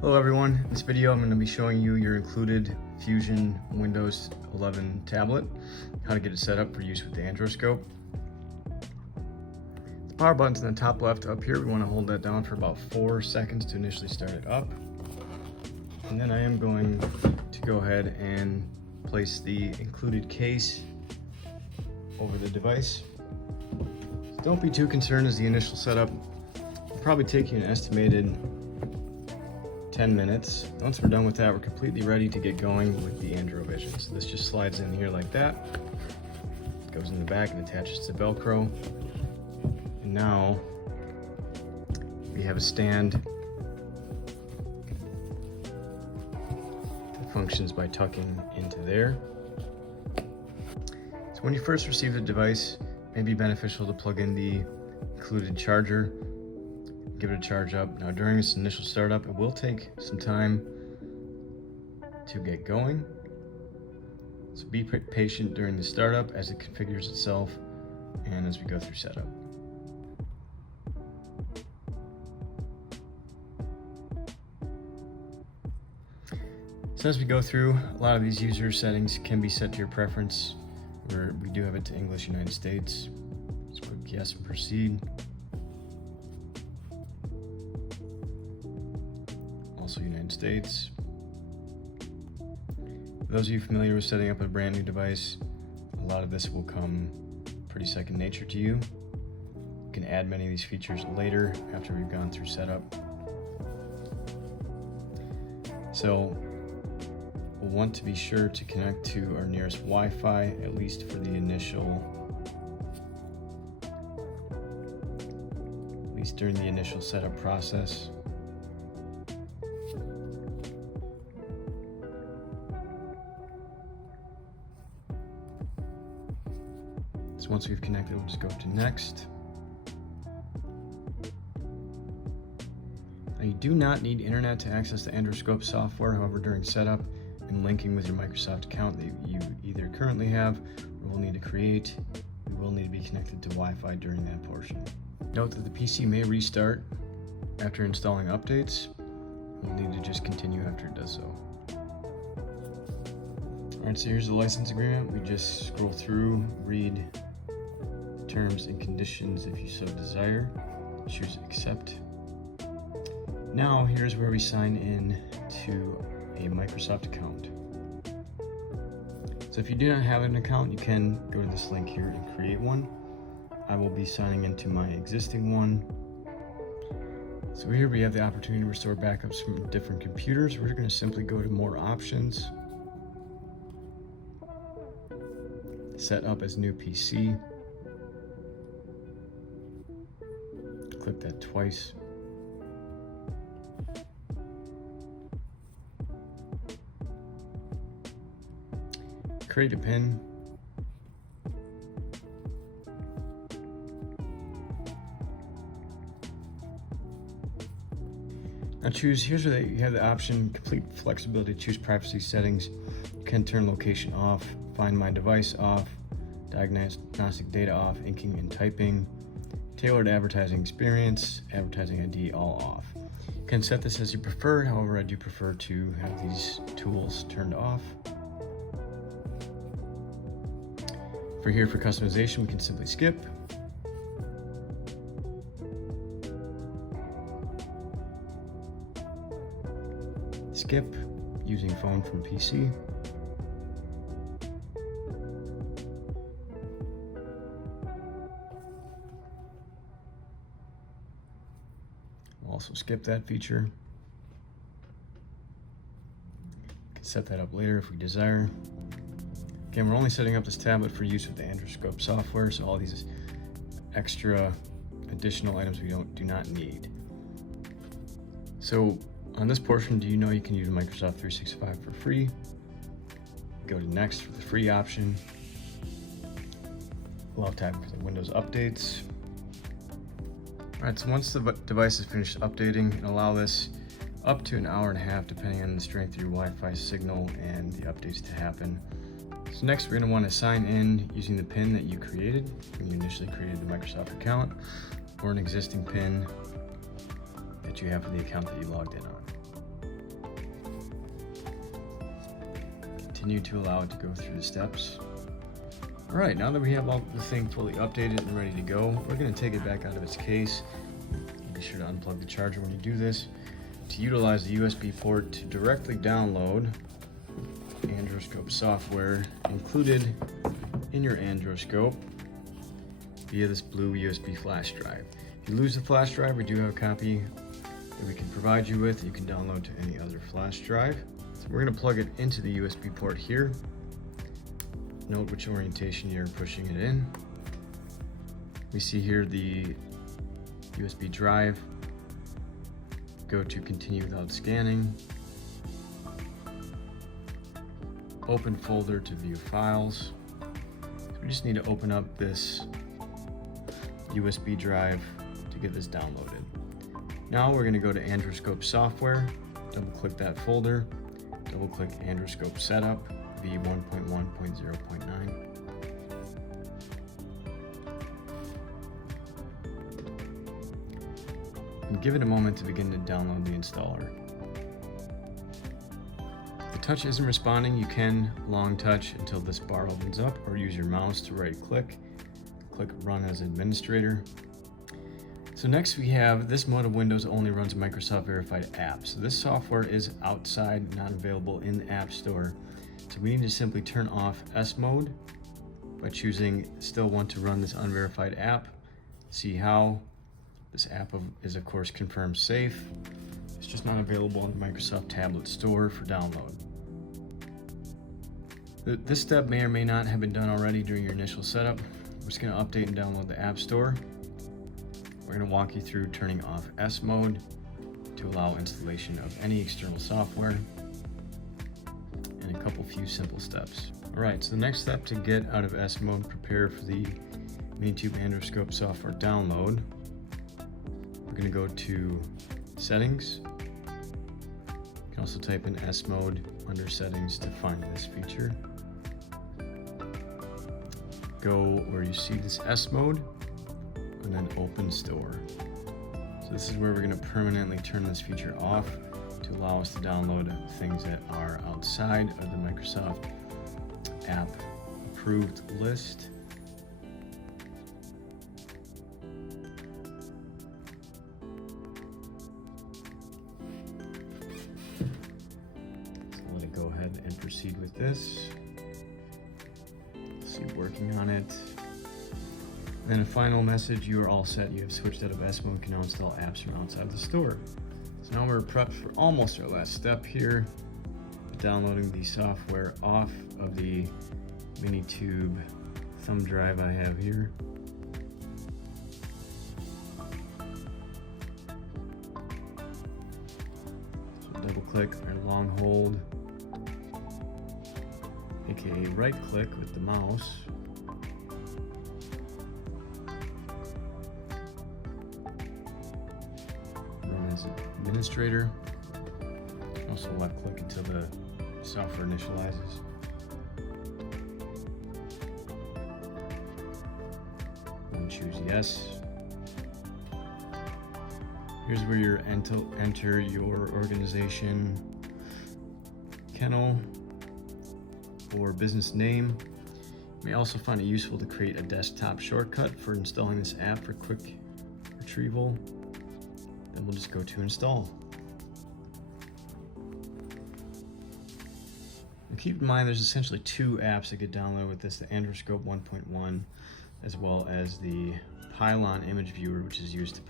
Hello everyone, in this video I'm going to be showing you your included Fusion Windows 11 tablet, how to get it set up for use with the Androscope. The power button's in the top left up here. We want to hold that down for about 4 seconds to initially start it up. And then I am going to go ahead and place the included case over the device. Don't be too concerned as the initial setup will probably take you an estimated 10 minutes. Once we're done with that, we're completely ready to get going with the Androvision. So this just slides in here like that, goes in the back and attaches to Velcro. And now we have a stand that functions by tucking into there. So when you first receive the device, it may be beneficial to plug in the included charger, give it a charge up. Now during this initial startup, it will take some time to get going. So be patient during the startup as it configures itself and as we go through setup. So as we go through, a lot of these user settings can be set to your preference, where we do have it to English United States. Just click yes and proceed. Also United States. For those of you familiar with setting up a brand new device, a lot of this will come pretty second nature to you. You can add many of these features later after we've gone through setup. So we'll want to be sure to connect to our nearest Wi-Fi, at least for the initial, at least during the initial setup process. So once we've connected, we'll just go to next. Now you do not need internet to access the Androscope software. However, during setup and linking with your Microsoft account that you either currently have or will need to create, you will need to be connected to Wi-Fi during that portion. Note that the PC may restart after installing updates. We'll need to just continue after it does so. Alright, so here's the license agreement. We just scroll through, read terms and conditions if you so desire. Choose accept. Now here's where we sign in to a Microsoft account. So if you do not have an account, you can go to this link here and create one. I will be signing into my existing one. So here we have the opportunity to restore backups from different computers. We're going to simply go to more options, set up as new PC. Click that twice. Create a PIN. Now choose, here's where you have the option, complete flexibility to choose privacy settings. You can turn location off, find my device off, diagnostic data off, inking and typing, tailored advertising experience, advertising ID all off. You can set this as you prefer, however I do prefer to have these tools turned off. For customization, we can simply skip. Skip using phone from PC. We'll also skip that feature. We can set that up later if we desire. Again, we're only setting up this tablet for use with the Androscope software, so all these extra additional items we do not need. So on this portion, do you know you can use Microsoft 365 for free? Go to next for the free option. Allow time for the Windows updates. All right, so once the device is finished updating, and allow this up to an hour and a half, depending on the strength of your Wi-Fi signal and the updates to happen. So next we're going to want to sign in using the PIN that you created when you initially created the Microsoft account, or an existing PIN that you have for the account that you logged in on. continue to allow it to go through the steps. All right, now that we have all the thing fully updated and ready to go, we're going to take it back out of its case. Be sure to unplug the charger when you do this. To utilize the USB port to directly download Androscope software included in your Androscope via this blue USB flash drive. If you lose the flash drive, we do have a copy that we can provide you with. You can download to any other flash drive. So we're going to plug it into the USB port here. Note which orientation you're pushing it in. We see here the USB drive. Go to continue without scanning. Open folder to view files. So we just need to open up this USB drive to get this downloaded. Now we're going to go to Androscope software, double click that folder, double click Androscope setup v1.1.0.9. And give it a moment to begin to download the installer. If the touch isn't responding, you can long touch until this bar opens up, or use your mouse to right click, click Run as Administrator. So next we have this mode of Windows only runs Microsoft verified apps. So this software is outside, not available in the App Store. So we need to simply turn off S mode by choosing still want to run this unverified app. See how this app is of course confirmed safe. It's just not available in the Microsoft Tablet Store for download. This step may or may not have been done already during your initial setup. We're just going to update and download the App Store. We're going to walk you through turning off S mode to allow installation of any external software, and a few simple steps. All right, so the next step to get out of S mode, prepare for the Mini Tube Androscope software download. We're going to go to Settings. You can also type in S mode under Settings to find this feature. Go where you see this S mode, and then Open Store. So this is where we're going to permanently turn this feature off to allow us to download things that are outside of the Microsoft app approved list. So let it go ahead and proceed with this. See, working on it. Then a final message, you are all set. You have switched out of S mode, can now install apps from outside the store. So now we're prepped for almost our last step here, downloading the software off of the Mini Tube thumb drive I have here. So double click or long hold, aka right click with the mouse. As administrator. Also left click until the software initializes. And choose yes. Here's where you enter your organization, kennel, or business name. You may also find it useful to create a desktop shortcut for installing this app for quick retrieval. Then we'll just go to install. And keep in mind there's essentially two apps that get downloaded with this, the Androscope 1.1 as well as the Pylon image viewer, which is used to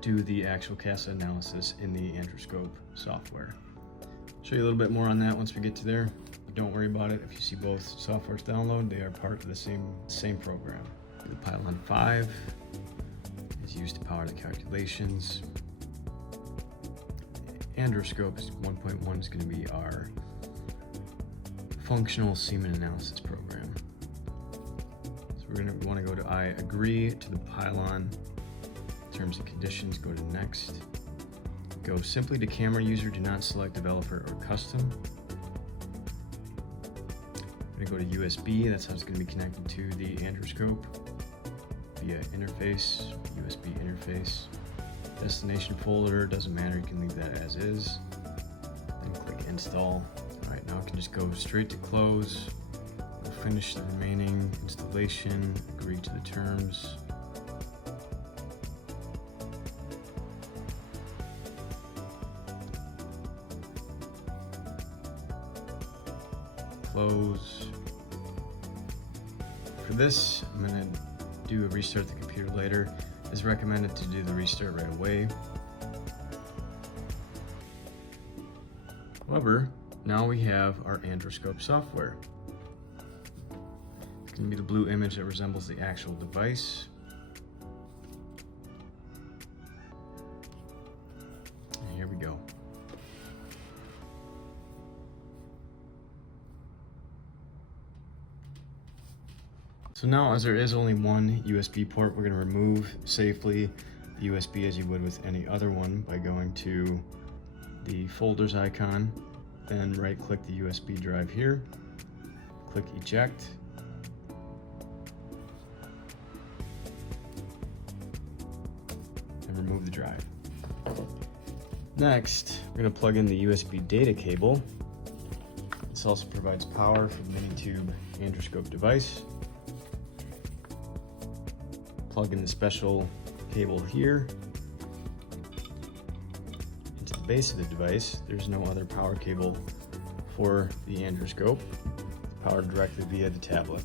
do the actual CASA analysis in the Androscope software. I'll show you a little bit more on that once we get to there, but don't worry about it. If you see both softwares download, they are part of the same program. The Pylon 5 is used to power the calculations. Androscope 1.1 is going to be our functional semen analysis program. So we're going to want to go to I agree to the Pylon terms and conditions, go to next. Go simply to camera user, do not select developer or custom. We're going to go to USB, that's how it's going to be connected to the Androscope via interface, USB interface. Destination folder, doesn't matter, you can leave that as is. Then click install. All right, Alright, now I can just go straight to close. We'll finish the remaining installation, agree to the terms. Close. For this, I'm going to do a restart the computer later. It's recommended to do the restart right away. However, now we have our Androscope software. It's going to be the blue image that resembles the actual device. And here we go. So now, as there is only one USB port, we're going to remove safely the USB as you would with any other one by going to the folders icon, then right click the USB drive here, click eject, and remove the drive. Next, we're going to plug in the USB data cable. This also provides power for the Mini Tube Androscope device. Plug in the special cable here into the base of the device. There's no other power cable for the Androscope. Powered directly via the tablet.